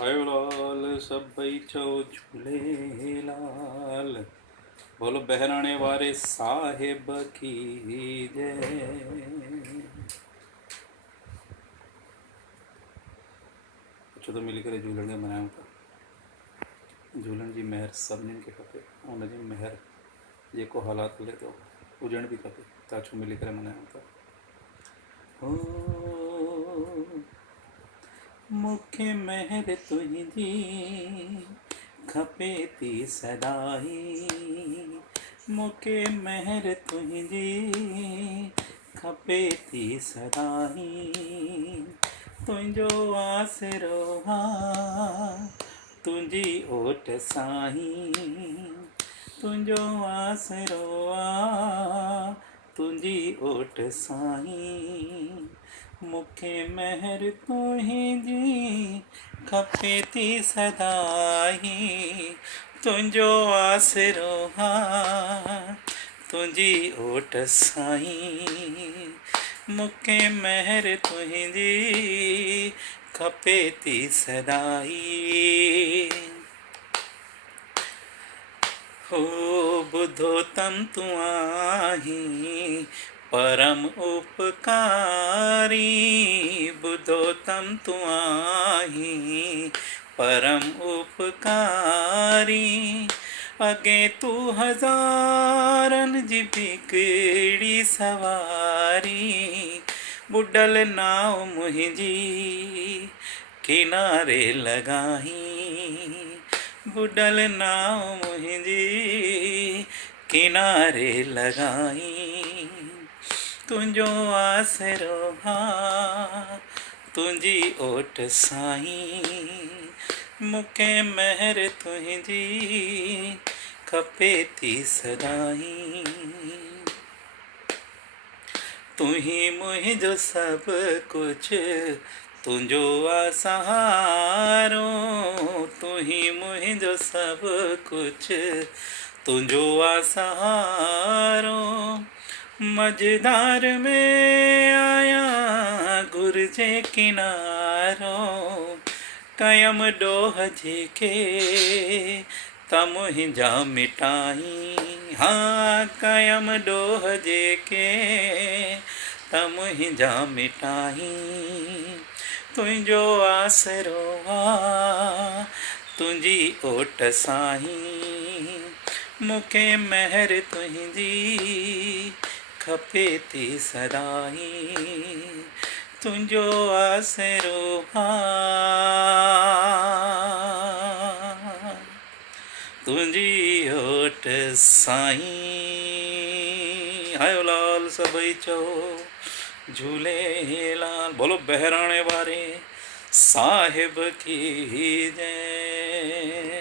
आयो लाल सब भाई चो झूलेलाल। बोलो बहराने वारे साहिब की जय। कुछ तो मिली करे झूलण खे मनायूं था। झूलण जी महर सभिनीनि खे खपे। उन जी महर जेको हालात हले थो हुजण बि खपे। त अचो मिली करे मनायूं था। हो मूंखे महर तुंहिंजी खपे थी सदाई। मूंखे महर तुंहिंजी खपे थी सदाई। तुंहिंजो आसरो आहे तुंहिंजी ओट साईं। तुंहिंजो आसरो आहे तुंहिंजी ओट साईं। मूंखे महर तुंहिंजी खपे थी सदाई। तुंहिंजो आसरो आहे तुंहिंजी ओट साईं। मूंखे महर तुंहिंजी खपे थी सदाई। हो बुधो तम तू आहीं परम उपकारी। बुधो तम तू आहीं परम उपकारी। अगे तू हज़ारनि जी बिगड़ी सवारी। बुडल नाव मुंहिंजी किनारे लॻाहीं। बुडल नाव मुंहिंजी किनारे लॻाहीं। तुंहिंजो आसरो आहे तुंहिंजी ओट साईं। मूंखे महर तुंहिंजी खपे थी सदाई। तूं ही मुंहिंजो सभु कुझु तुंहिंजो आहे सहारो। तूं ही मुंहिंजो सभु कुझु तुंहिंजो आहे सहारो। मझधार में आया गुर जे किनारो। कयम डोह जेके त मुंहिंजा मिटाई। हाँ कयम डोह जेके त मुंहिंजा मिटाई। तुंहिंजो आसरो आहे तुंहिंजी ओट साईं। मूंखे महर तुंहिंजी खपे थी सदाई। तुंहिंजो आसरो आहे तुंहिंजी ओट साईं। आयो लाल सभई चओ झूलेलाल। बोलो बहराणे वारे साहिब की जय।